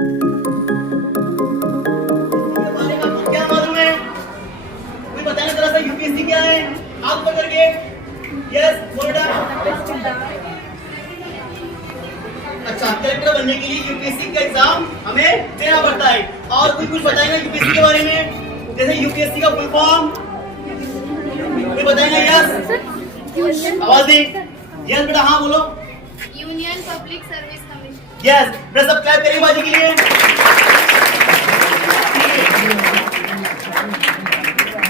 क्या मालूम है? कोई बताना जरा सा यूपीएससी क्या है? हाथ पकड़ के यस बोल अच्छा, कलेक्टर बनने के लिए यूपीएससी का एग्जाम हमें देना पड़ता है। और कोई कुछ बताएगा यूपीएससी के बारे में? जैसे यूपीएससी का फुल फॉर्म कोई बताएगा? यस आवाज दी। यस बेटा हाँ बोलो। Union public service commission. Yes बेटा सब क्लैप करें बाजी के लिए।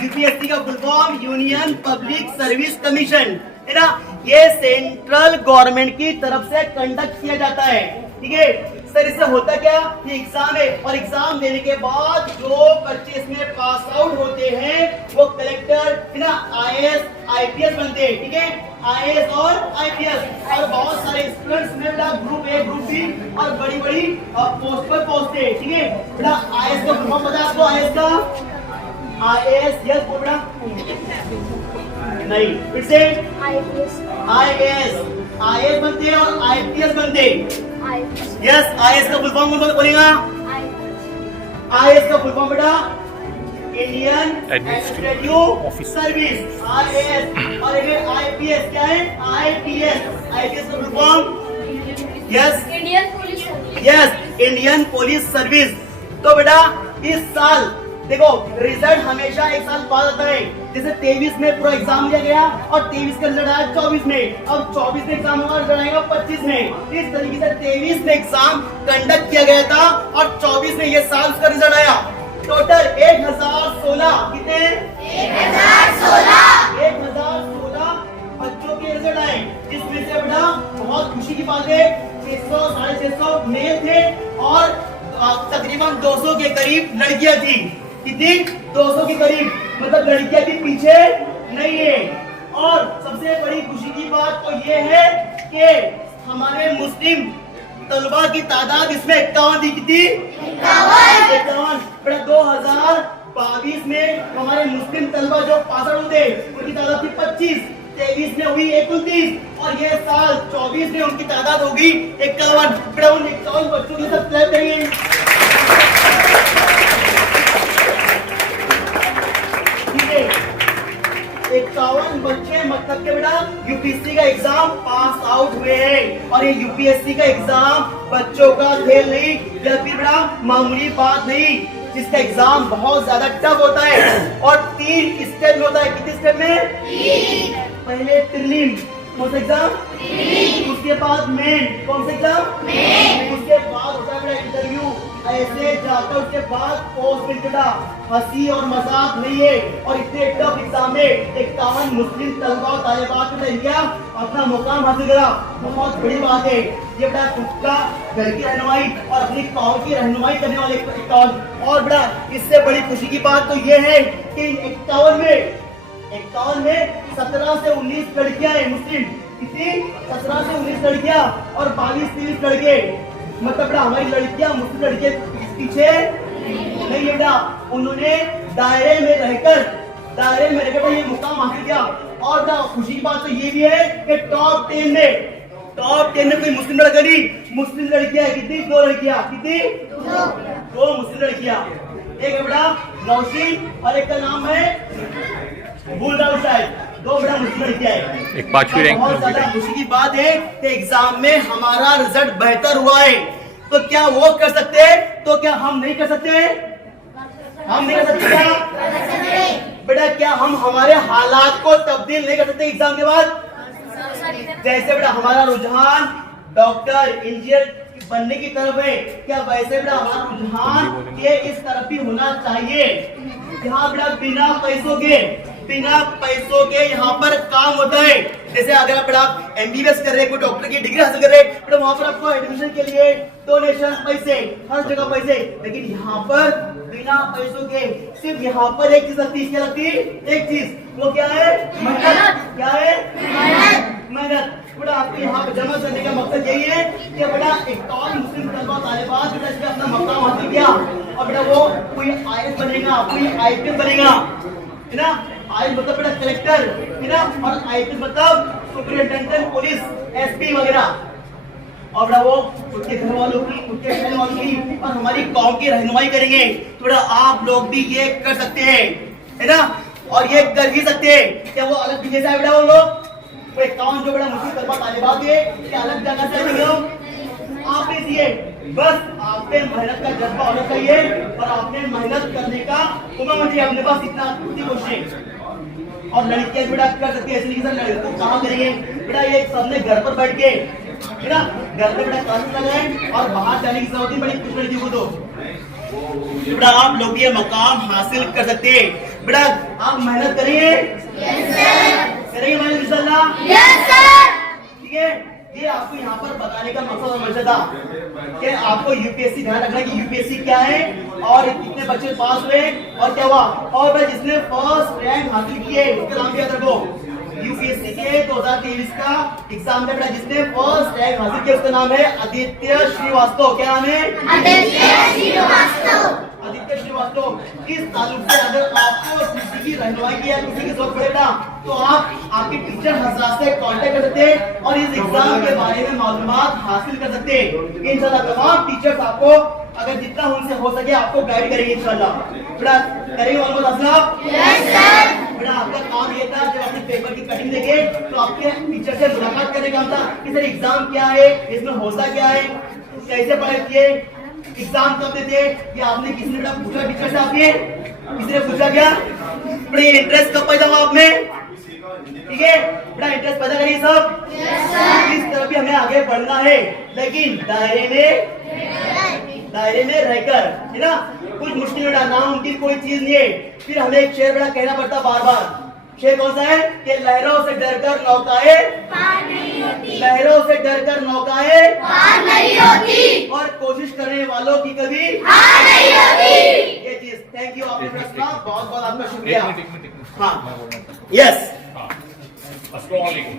यूपीएससी का full form union public service commission है ना। ये सेंट्रल गवर्नमेंट की तरफ से कंडक्ट किया जाता है। ठीक है सर, इससे होता क्या? ये एग्जाम है और एग्जाम देने के बाद जो बच्चे इसमें पास आउट होते हैं वो कलेक्टर है ना, आईएएस आईपीएस बनते हैं। ठीक है आईएएस और आईपीएस। और बहुत सारे स्टूडेंट्स में बेटा ग्रुप ए ग्रुप बी और बड़ी बड़ी पोस्ट पर पहुंचते हैं। ठीक है बेटा आईएएस का फुल फॉर्म पता है आपको? आईएएस का आईएएस यस बोल बेटा नहीं फिर से आईएएस आईएएस बनते हैं और आईपीएस बनते हैं। यस आईएएस का फुल फॉर्म कौन बोलेगा? आईएएस का फुल फॉर्म बेटा इंडियन एडमिनिस्ट्रेटिव सर्विस आईएएस। और आईपीएस क्या है? आईपीएस आईपीएस का full form yes Indian police service. Yes Indian police service. तो बेटा इस साल देखो रिजल्ट हमेशा एक साल बाद आता है। जैसे 23 में पूरा एग्जाम लिया गया और 23 का रिजल्ट आया 24 में। अब 24 में एग्जाम होगा, रिजल्ट आएगा 25 में। इस तरीके से 23 में एग्जाम कंडक्ट किया गया था और 24 में ये साल उसका रिजल्ट आया। टोटल 1016 कितने? 1016 बच्चों के रिजल्ट आए। जिसमें से बेटा बहुत खुशी की बात है 600 650 मेल थे और तकरीबन 200 के करीब लड़कियां थी। कितनी? 200 के करीब। मतलब लड़कियां भी पीछे नहीं है। और सबसे बड़ी खुशी की बात तो ये है कि हमारे मुस्लिम तलबा की तादाद इसमें 51 थी। कितनी? 51। बेटा 2022 में हमारे मुस्लिम तलबा जो पास आउट हुए उनकी तादाद थी 25। 23 में हुई 29 और ये साल 24 में उनकी तादाद होगी 51। बेटा उन 51 बच्चों की सब क्लैप करिए। 51 बच्चे मतलब के बेटा यूपीएससी का एग्जाम पास आउट हुए हैं। और ये यूपीएससी का एग्जाम बच्चों का खेल नहीं या फिर बेटा मामूली बात नहीं। जिसका एग्जाम बहुत ज्यादा टफ होता है और 3 स्टेप में होता है। कितने स्टेप में? पहले प्रीलिम कौन सा एग्जाम? उसके बाद मेन कौन सा एग्जाम? उसके बाद होता है बेटा इंटरव्यू। ऐसे जाकर उसके बाद पोस्ट में बेटा हंसी और मजाक नहीं है। और इतने टफ एग्जाम में 51 मुस्लिम तलबा और तालिबात ने इंडिया अपना मुकाम हासिल करा। बहुत बड़ी बात है ये बेटा। खुद का घर की रहनुमाई और अपनी कौम की रहनुमाई करने वाले कौन। और बेटा इससे बड़ी खुशी की बात तो ये है कि 51 में 17 से 19 लड़कियां हैं मुस्लिम। कितनी? 17 से 19 लड़कियां और 22-23 लड़के। मतलब बेटा हमारी लड़कियां मुस्लिम लड़के पीछे नहीं है बेटा। उन्होंने दायरे में रहकर ये मुकाम हासिल किया। और बेटा खुशी की बात तो ये भी है कि टॉप 10 में कोई मुस्लिम लड़का नहीं, मुस्लिम लड़कियां है। कितनी? 2 लड़कियां। कितनी? 2 मुस्लिम लड़कियां। एक है बेटा नौशीन और एक का नाम है भूल रहा हूं शायद। 2 बेटा मुस्लिम लड़कियां है। एक 5वीं रैंक। बहुत ज्यादा खुशी की बात है कि एग्जाम में हमारा रिजल्ट बेहतर हुआ है। तो क्या वो कर सकते हैं तो क्या हम नहीं कर सकते? हम नहीं कर सकते क्या? बेटा क्या हम हमारे हालात को तब्दील नहीं कर सकते एग्जाम के बाद? जैसे बेटा हमारा रुझान डॉक्टर इंजीनियर बनने की तरफ है, क्या वैसे बेटा हमारा रुझान ये इस तरफ भी होना चाहिए। यहाँ बेटा बिना पैसों के यहाँ पर काम होता है। जैसे अगर आप बेटा एमबीबीएस कर रहे हैं, कोई डॉक्टर की डिग्री हासिल कर रहे हैं, बेटा वहाँ पर आपको एडमिशन के लिए डोनेशन पैसे, हर जगह पैसे। लेकिन यहाँ पर बिना पैसों के सिर्फ यहाँ पर एक चीज लगती है। क्या लगती है? एक चीज, वो क्या है? मेहनत। क्या है? मेहनत। बेटा आपको यहाँ पे जमा करने का मकसद यही है कि बेटा 51 मुस्लिम तलबा तालिबात बेटा इसने अपना मकाम हासिल किया और बेटा वो कोई आईएएस बनेगा, कोई आईपीएस बनेगा, है ना। आईएएस मतलब बेटा कलेक्टर, है ना। और आईपीएस मतलब सुपरिटेंडेंट पुलिस, एसपी वगैरह। और बेटा वो उनके घर वालों की, उनके शहर वालों की और हमारी कौम की रहनुमाई करेंगे। तो बेटा आप लोग भी ये कर सकते हैं, है ना, और ये कर ही सकते हैं। क्या वो अलग जगह से आए बेटा वो लोग? कोई कौन जो बेटा मुझे तलबा तालिबात है क्या अलग जगह से आएंगे लोग? आपने दिए, बस आपने मेहनत का जज्बा होना चाहिए और आपने मेहनत करने का उम्र मुझे अपने पास इतना इतनी कोशिश। और लड़कियां बेटा कर सकती है, इसलिए लड़कों कहाँ करेंगे बेटा? ये सबने घर पर बैठ के, है ना, घर पे बेटा क्लास लगाए और बाहर जाने की जरूरत नहीं पड़ी कुछ लड़कियों को। तो बेटा आप लोग ये मकाम हासिल कर सकते हैं। बेटा आप मेहनत करिए, करेंगे मेहनत इंशाल्लाह, ठीक है। ये आपको यहाँ पर बताने का मकसद और मकसद था कि आपको यूपीएससी ध्यान रखना कि यूपीएससी क्या है और कितने बच्चे पास हुए और क्या हुआ। और भाई जिसने फर्स्ट रैंक हासिल किए उसका नाम याद रखो। यूपीएससी के 2023 का एग्जाम में बेटा जिसने फर्स्ट रैंक हासिल किया उसका नाम है आदित्य श्रीवास्तव। क्या नाम है? आदित्य श्रीवास्तव। इस ताल्लुक से अगर आपको किसी की रहनुमाई की या किसी की जरूरत पड़ेगा तो आप आपके टीचर हजरात से कांटेक्ट कर सकते हैं और इस एग्जाम के बारे में मालूमात हासिल कर सकते हैं। इंशाल्लाह तमाम टीचर्स आपको अगर जितना उनसे हो सके आपको गाइड करेंगे इंशाल्लाह। बेटा करेंगे मोहम्मद असलम? Yes sir. बेटा आपका काम ये था जब अपने पेपर की कटिंग देखे तो आपके टीचर से मुलाकात करने का था कि सर एग्जाम क्या है, इसमें होता क्या है, कैसे पढ़ाई किए, एग्जाम कब देते, ये आपने किसी ने बेटा पूछा टीचर से? आपके किसी ने पूछा क्या? बड़े इंटरेस्ट कब पैदा हुआ आप में? ठीक है बेटा इंटरेस्ट पैदा करिए सब। इस तरह भी हमें आगे बढ़ना है लेकिन दायरे में रहकर, है ना। कुछ मुश्किल बेटा नामुमकिन कोई चीज नहीं है। फिर हमें एक शेर बेटा कहना पड़ता बार बार। शेर कौन सा है? कि लहरों से डरकर नौकाएं पार नहीं होती, लहरों से डरकर नौकाएं पार नहीं होती और कोशिश करने वालों की कभी हार नहीं होती। ये चीज। थैंक यू आपने सुना, बहुत बहुत आपका शुक्रिया। हाँ यस अस्सलाम वालेकुम।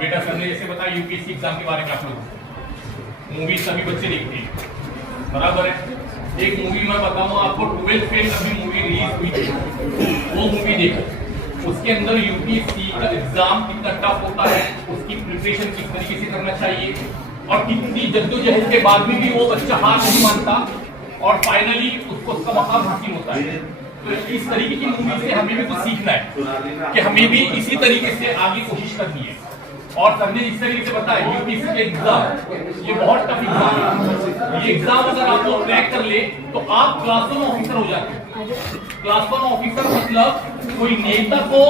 बेटा सर ने जैसे बताया यूपीएससी एग्जाम के बारे में आप लोग मूवी सभी बच्चे देखते हैं, बराबर है। एक मूवी मैं बताऊं आपको, 12th फेल अभी मूवी रिलीज हुई थी, वो मूवी देखो। उसके अंदर यूपीएससी का एग्जाम कितना टफ होता है, उसकी प्रिपरेशन किस तरीके से करना चाहिए और कितनी जद्दोजहद के बाद भी वो बच्चा हार नहीं मानता और फाइनली उसको उसका मकाम हासिल होता है। तो इस तरीके की मूवी से हमें भी कुछ सीखना है कि हमें भी इसी तरीके से आगे कोशिश करनी है। और सर ने इस तरीके से बताया यूपीएससी के एग्जाम ये बहुत टफ एग्जाम है। ये एग्जाम अगर आप लोग क्रैक कर ले तो आप क्लास 1 ऑफिसर हो जाते हैं। क्लास 1 ऑफिसर मतलब कोई नेता को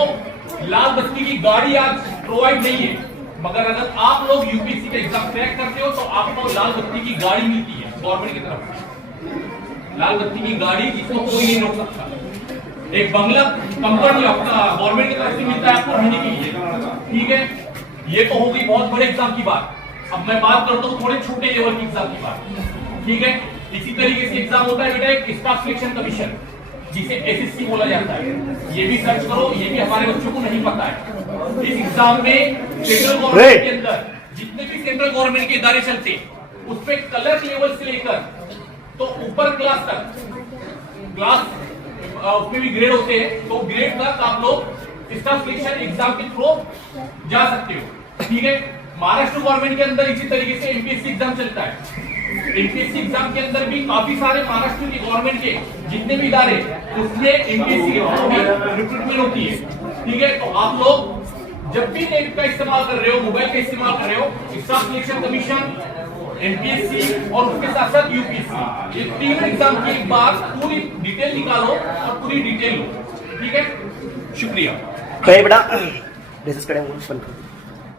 लाल बत्ती की गाड़ी आज प्रोवाइड नहीं है, मगर अगर आप लोग यूपीएससी का एग्जाम क्रैक करते हो तो आपको लाल बत्ती की गाड़ी मिलती है गवर्नमेंट की तरफ से। लाल बत्ती की गाड़ी जिसको कोई नहीं रोक सकता। एक बंगला कंपनी अपना गवर्नमेंट की तरफ से मिलता है आपको रहने के लिए, ठीक है। ये तो होगी बहुत बड़े एग्जाम की बात। अब मैं बात करता हूँ थोड़े छोटे लेवल की एग्जाम की बात, ठीक है। इसी तरीके से एग्जाम होता है बेटा एक स्टाफ सिलेक्शन कमीशन जिसे एसएससी बोला जाता है। ये भी सर्च करो, ये भी हमारे बच्चों को नहीं पता है। इस एग्जाम में सेंट्रल गवर्नमेंट के अंदर जितने भी सेंट्रल गवर्नमेंट के इदारे चलते उस पे क्लर्क लेवल से लेकर तो ऊपर क्लास तक, क्लास उसमें भी ग्रेड होते हैं, तो ग्रेड तक आप लोग स्टाफ सिलेक्शन एग्जाम के थ्रू जा सकते हो, ठीक है। महाराष्ट्र गवर्नमेंट के अंदर इसी तरीके से एमपीएससी एग्जाम चलता है। एमपीएससी एग्जाम के अंदर भी काफी सारे महाराष्ट्र की गवर्नमेंट के जितने भी इदारे उसमें एमपीएससी के थ्रू भी रिक्रूटमेंट होती है, ठीक है। तो आप लोग जब भी नेट का इस्तेमाल कर रहे हो, मोबाइल का इस्तेमाल कर रहे हो, स्टाफ सिलेक्शन कमीशन, एमपीएससी और उसके साथ साथ यूपीएससी, ये तीन एग्जाम की एक बार पूरी डिटेल निकालो और पूरी डिटेल लो, ठीक है। शुक्रिया। बेटा डिस्कस करेंगे।